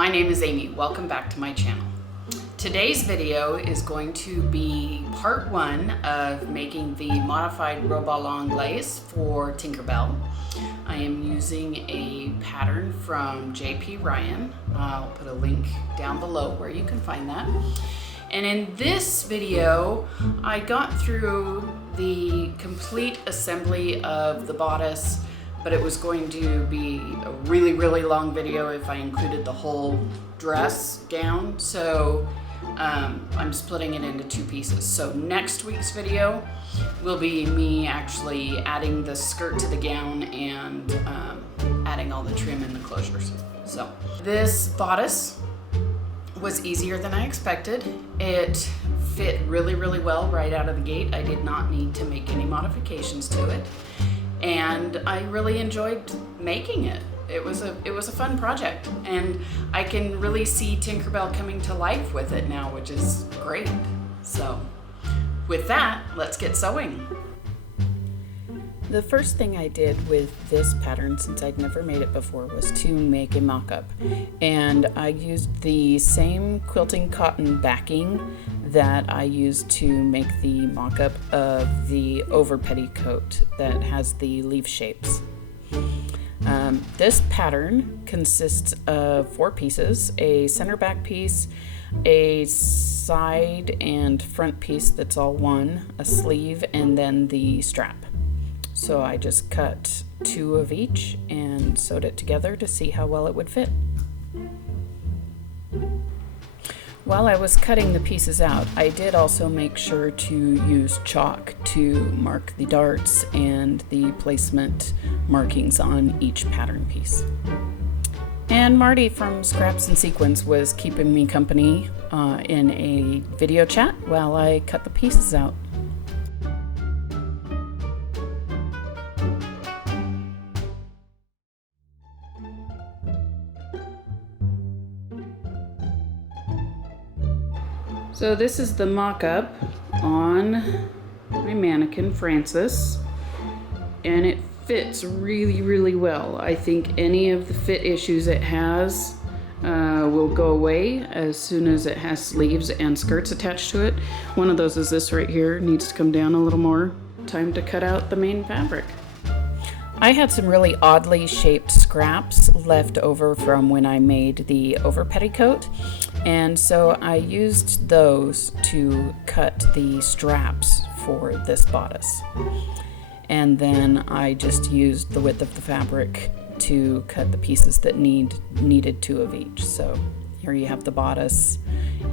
my name is Amy. Welcome back to my channel. Today's video is going to be part one of making the modified robe à l'anglaise for Tinkerbell. I am using a pattern from JP Ryan. I'll put a link down below where you can find that. And in this video, I got through the complete assembly of the bodice, but it was going to be a really, really long video if I included the whole dress gown. So I'm splitting it into two pieces. So next week's video will be me actually adding the skirt to the gown and adding all the trim and the closures. So this bodice was easier than I expected. It fit really, really well right out of the gate. I did not need to make any modifications to it. And I really enjoyed making it. It was a fun project, and I can really see Tinkerbell coming to life with it now, which is great. So with that, let's get sewing. The first thing I did with this pattern, since I'd never made it before, was to make a mock-up. And I used the same quilting cotton backing that I used to make the mock-up of the over petticoat that has the leaf shapes. This pattern consists of 4 pieces: a center back piece, a side and front piece that's all one, a sleeve, and then the strap. So I just cut 2 of each and sewed it together to see how well it would fit. While I was cutting the pieces out, I did also make sure to use chalk to mark the darts and the placement markings on each pattern piece. And Marty from Scraps and Sequins was keeping me company in a video chat while I cut the pieces out. So this is the mock-up on my mannequin, Frances, and it fits really, really well. I think any of the fit issues it has will go away as soon as it has sleeves and skirts attached to it. One of those is this right here. It needs to come down a little more. Time to cut out the main fabric. I had some really oddly shaped scraps left over from when I made the over petticoat, and so I used those to cut the straps for this bodice. And then I just used the width of the fabric to cut the pieces that needed 2 of each. So here you have the bodice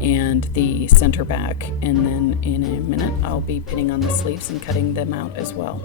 and the center back, and then in a minute I'll be pinning on the sleeves and cutting them out as well.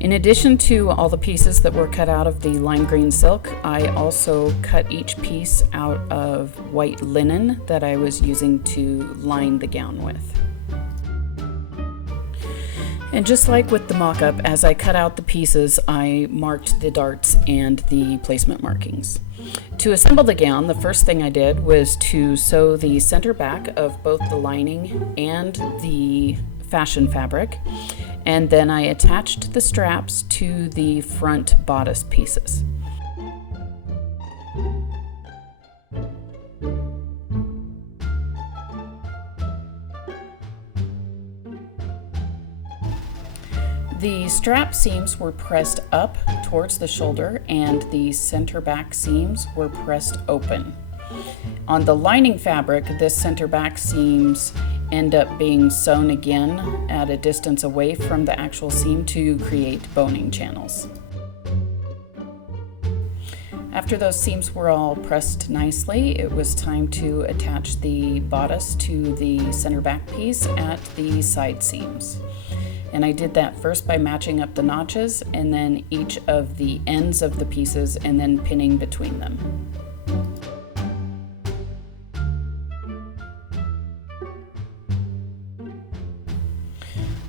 In addition to all the pieces that were cut out of the lime green silk, I also cut each piece out of white linen that I was using to line the gown with. And just like with the mock-up, as I cut out the pieces, I marked the darts and the placement markings. To assemble the gown, the first thing I did was to sew the center back of both the lining and the fashion fabric, and then I attached the straps to the front bodice pieces. The strap seams were pressed up towards the shoulder and the center back seams were pressed open. On the lining fabric, this center back seams end up being sewn again at a distance away from the actual seam to create boning channels. After those seams were all pressed nicely, it was time to attach the bodice to the center back piece at the side seams. And I did that first by matching up the notches and then each of the ends of the pieces and then pinning between them.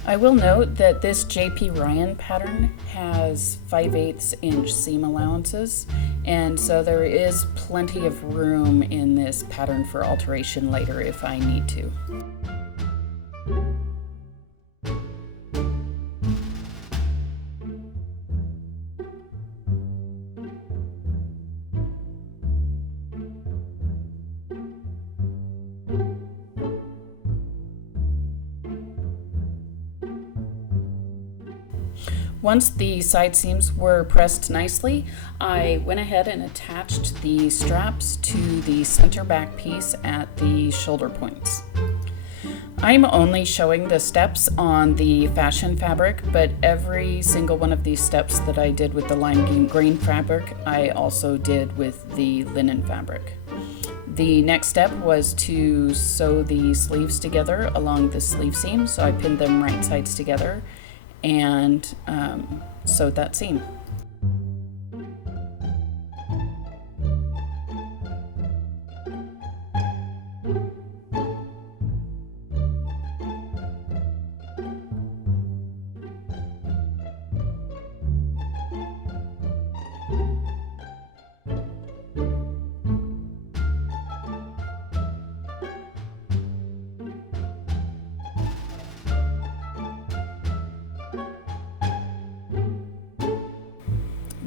I will note that this JP Ryan pattern has 5/8 inch seam allowances, and so there is plenty of room in this pattern for alteration later if I need to. Once the side seams were pressed nicely, I went ahead and attached the straps to the center back piece at the shoulder points. I'm only showing the steps on the fashion fabric, but every single one of these steps that I did with the lime green fabric, I also did with the linen fabric. The next step was to sew the sleeves together along the sleeve seam, so I pinned them right sides together and sewed that seam.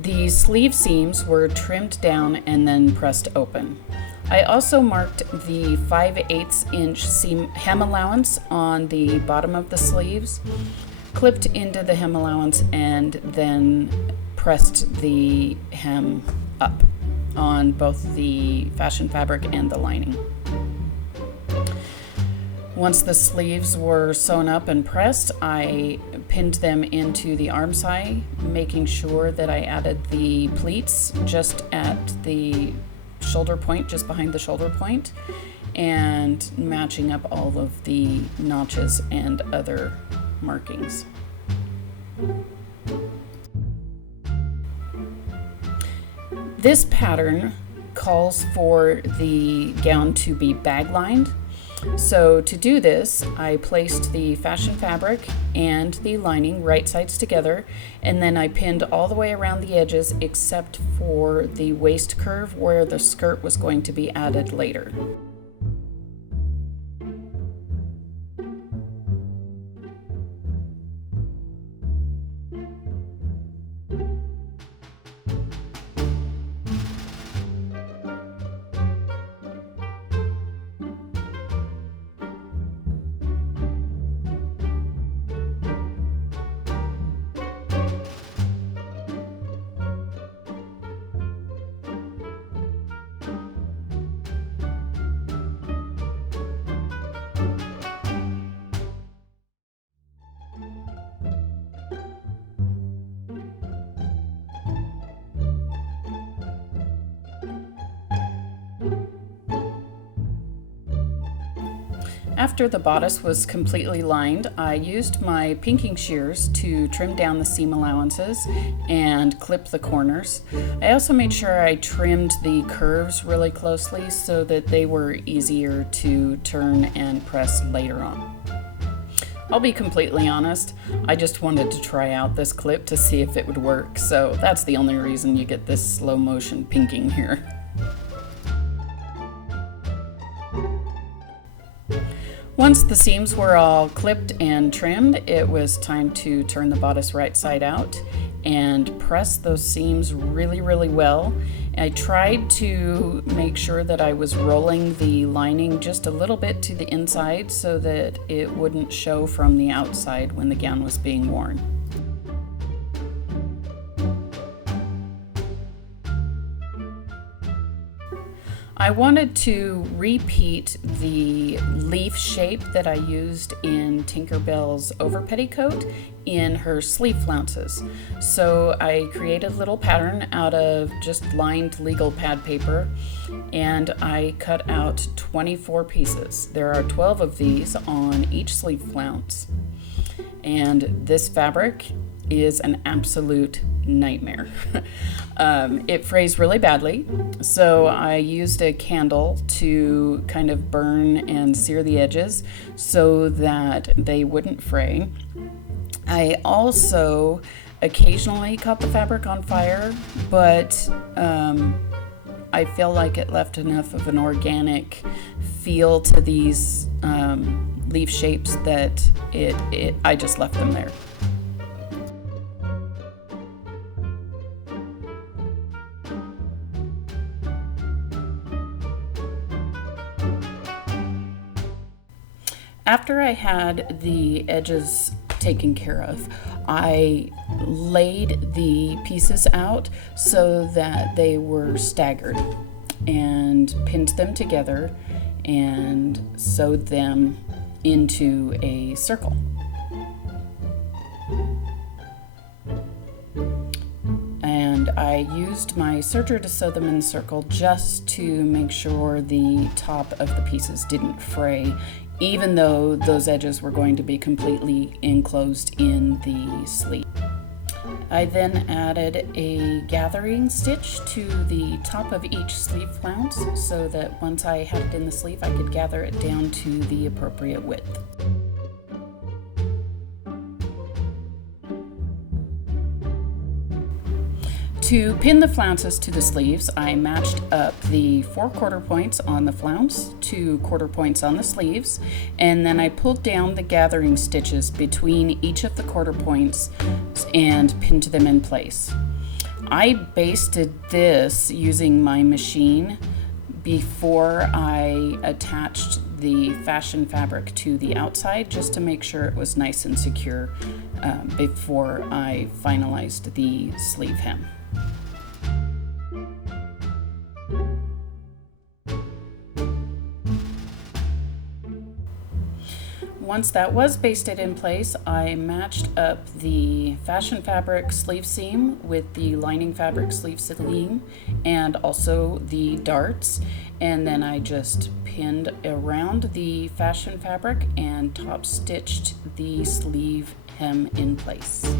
The sleeve seams were trimmed down and then pressed open. I also marked the 5/8 inch seam hem allowance on the bottom of the sleeves, clipped into the hem allowance, and then pressed the hem up on both the fashion fabric and the lining. Once the sleeves were sewn up and pressed, I pinned them into the arm side, making sure that I added the pleats just at the shoulder point, just behind the shoulder point, and matching up all of the notches and other markings. This pattern calls for the gown to be bag lined. So to do this, I placed the fashion fabric and the lining right sides together, and then I pinned all the way around the edges except for the waist curve where the skirt was going to be added later. After the bodice was completely lined, I used my pinking shears to trim down the seam allowances and clip the corners. I also made sure I trimmed the curves really closely so that they were easier to turn and press later on. I'll be completely honest, I just wanted to try out this clip to see if it would work, so that's the only reason you get this slow motion pinking here. Once the seams were all clipped and trimmed, it was time to turn the bodice right side out and press those seams really, really well. I tried to make sure that I was rolling the lining just a little bit to the inside so that it wouldn't show from the outside when the gown was being worn. I wanted to repeat the leaf shape that I used in Tinkerbell's overpetticoat in her sleeve flounces. So I created a little pattern out of just lined legal pad paper, and I cut out 24 pieces. There are 12 of these on each sleeve flounce, and this fabric is an absolute nightmare. It frays really badly, so I used a candle to kind of burn and sear the edges so that they wouldn't fray. I also occasionally caught the fabric on fire, but I feel like it left enough of an organic feel to these leaf shapes that I just left them there. After I had the edges taken care of, I laid the pieces out so that they were staggered and pinned them together and sewed them into a circle. And I used my serger to sew them in a circle just to make sure the top of the pieces didn't fray, even though those edges were going to be completely enclosed in the sleeve. I then added a gathering stitch to the top of each sleeve flounce so that once I had it in the sleeve, I could gather it down to the appropriate width. To pin the flounces to the sleeves, I matched up the 4 quarter points on the flounce, 2 quarter points on the sleeves, and then I pulled down the gathering stitches between each of the quarter points and pinned them in place. I basted this using my machine before I attached the fashion fabric to the outside, just to make sure it was nice and secure before I finalized the sleeve hem. Once that was basted in place, I matched up the fashion fabric sleeve seam with the lining fabric sleeve seam and also the darts, and then I just pinned around the fashion fabric and top stitched the sleeve hem in place.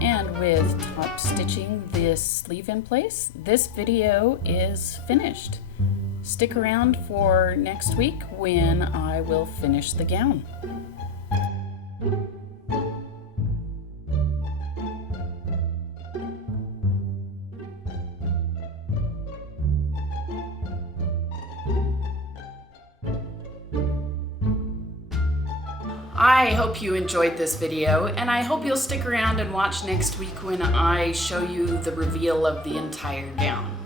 And with top stitching this sleeve in place, this video is finished. Stick around for next week when I will finish the gown. I hope you enjoyed this video, and I hope you'll stick around and watch next week when I show you the reveal of the entire gown.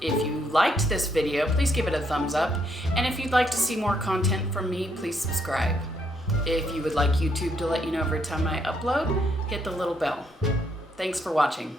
If you liked this video, please give it a thumbs up, and if you'd like to see more content from me, please subscribe. If you would like YouTube to let you know every time I upload, hit the little bell. Thanks for watching.